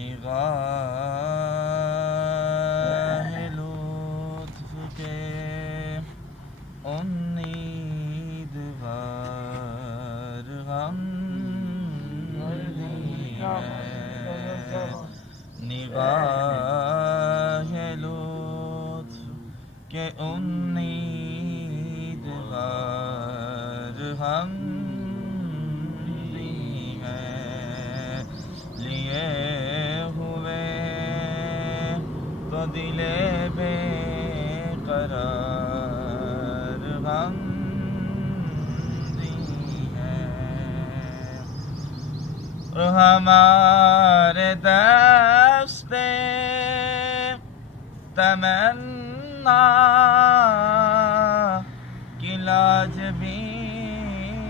نگاہ لطف کے امیدوار ہم بھی ہیں، نگاہ لطف کے امیدوار ہم بھی ہیں، لیے ہوئے تو دل بے قرار ہم بھی ہیں، اور ہمارے